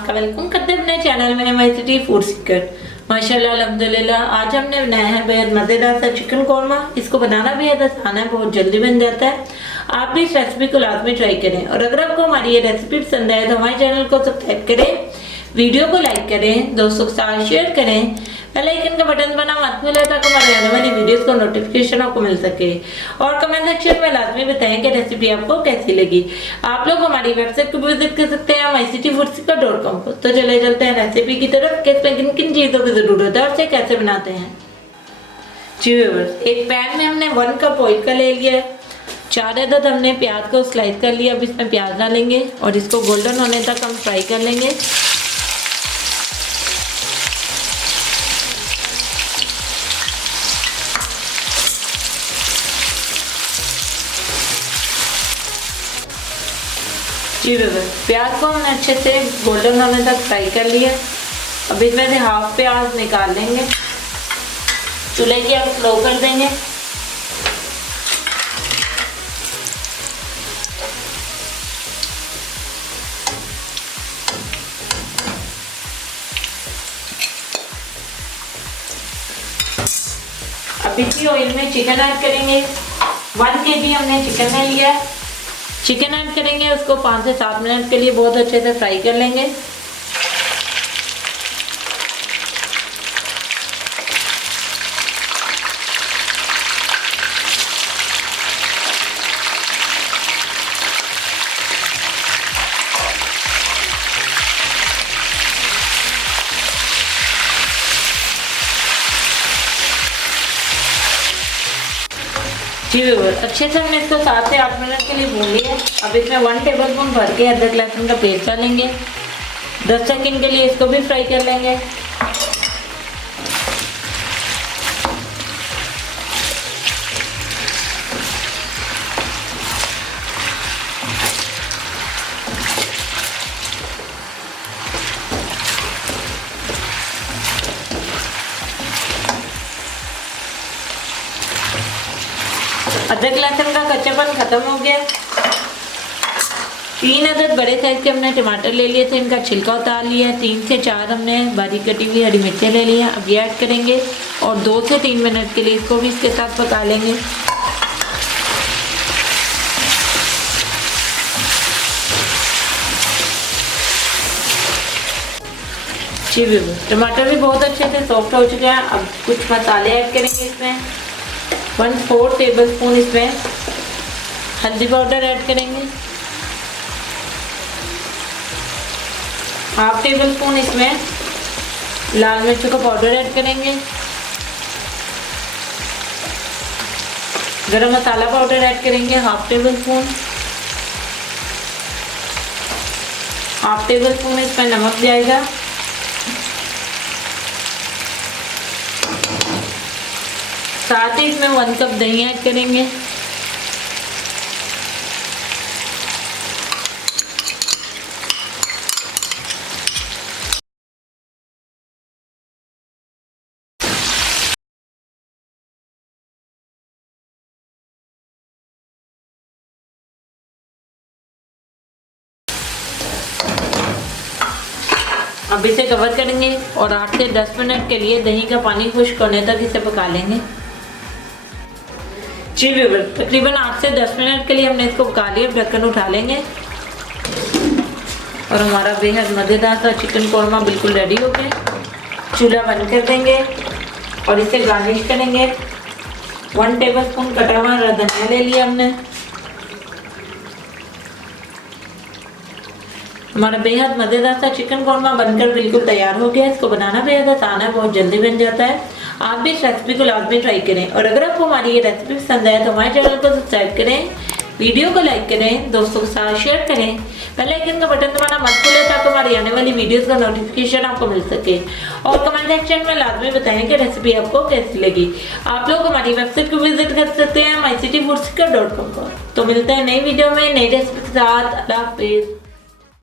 आपका वेलकम करते हैं अपने चैनल में माय सिटी फूड सीक्रेट। माशाल्लाह अल्हम्दुलिल्लाह आज हमने बनाया है बेहद मज़ेदार सा चिकन कौरमा। इसको बनाना भी आसान है, बहुत जल्दी बन जाता है। आप भी इस रेसिपी को लाजमी ट्राई करें और अगर आपको हमारी ये रेसिपी पसंद आए तो हमारे चैनल को सब्सक्राइब करें, वीडियो को लाइक करें, दोस्तों के साथ शेयर करें, बेल आइकन का बटन दबाना मत भूलें ताकि हमारे आने वाली वीडियोस को नोटिफिकेशन आपको मिल सके। और कमेंट सेक्शन में लाजमी बताएं कि रेसिपी आपको कैसी लगी। आप लोग हमारी वेबसाइट को भी विजिट कर सकते हैं mycityfoodseeker.com पर। तो चले चलते हैं रेसिपी की तरफ कि इसमें किन किन चीज़ों की ज़रूरत है और इसे कैसे बनाते हैं। जी व्यूअर्स, एक पैन में हमने 1 कप ऑयल का ले लिया है। 4 अदद हमने प्याज को स्लाइस कर लिया। अब इसमें प्याज डालेंगे और इसको गोल्डन होने तक हम फ्राई कर लेंगे। जी व्यूअर्स, प्याज को हमने अच्छे से गोल्डन होने तक फ्राई कर लिया। अब इसमें से हाफ प्याज निकाल लेंगे, चूल्हे की आग स्लो कर देंगे। अब इसी ऑयल में चिकन ऐड करेंगे। 1 kg हमने चिकन ले लिया है। चिकन ऐड करेंगे, उसको 5 से 7 मिनट के लिए बहुत अच्छे से फ्राई कर लेंगे। जी व्यूअर्स, अच्छे से हमने इसको 7 से 8 मिनट के लिए भून लिया। अब इसमें 1 टेबलस्पून भर के अदरक लहसुन का पेस्ट डालेंगे। 10 सेकंड के लिए इसको भी फ्राई कर लेंगे। अदरक लहसुन का कच्चापन खत्म हो गया। 3 अदद बड़े साइज के हमने टमाटर ले लिए थे, इनका छिलका उतार लिया। 3 से 4 हमने बारीक कटी हुई हरी मिर्चें ले ली हैं। अब ये ऐड करेंगे और 2 से 3 मिनट के लिए इसको भी इसके साथ पका लेंगे। जी बिल्कुल, टमाटर भी बहुत अच्छे से सॉफ्ट हो चुके हैं। अब कुछ मसाले ऐड करेंगे इसमें। 1/4 टेबलस्पून इसमें हल्दी पाउडर ऐड करेंगे। 1/2 टेबलस्पून इसमें लाल मिर्च का पाउडर ऐड करेंगे। गरम मसाला पाउडर ऐड करेंगे 1/2 टेबलस्पून। 1/2 टेबलस्पून इसमें नमक जाएगा। साथ ही इसमें 1 कप दही ऐड करेंगे। अब इसे कवर करेंगे और 8 से 10 मिनट के लिए दही का पानी खुश्क होने तक इसे पका लेंगे। जी व्यूअर्स, तकरीबन 8 से 10 मिनट के लिए हमने इसको पका लिया। ढक्कन उठा लेंगे और हमारा बेहद मज़ेदार सा चिकन कौरमा बिल्कुल रेडी हो गया। चूल्हा बंद कर देंगे और इसे गार्निश करेंगे। 1 टेबलस्पून कटा हुआ हरा धनिया ले लिया हमने। हमारा बेहद मज़ेदार सा चिकन कौरमा बनकर बिल्कुल तैयार हो गया। इसको बनाना बेहद आसान है, बहुत जल्दी बन जाता है। आप भी इस रेसिपी को लाजमी ट्राई करें और अगर आपको हमारी ये रेसिपी पसंद आए तो हमारे चैनल को सब्सक्राइब करें, वीडियो को लाइक करें, दोस्तों के साथ शेयर करें, बेल आइकन का बटन दबाना मत भूलें ताकि हमारी आने वाली वीडियोस का नोटिफिकेशन आपको मिल सके। और कमेंट सेक्शन में लाजमी बताएं कि रेसिपी आपको कैसी लगी। आप लोग हमारी वेबसाइट को विजिट कर सकते हैं mycityfoodseeker.com पर। तो मिलते हैं नई वीडियो में नई रेसिपी के साथ। अल्लाह हाफिज़।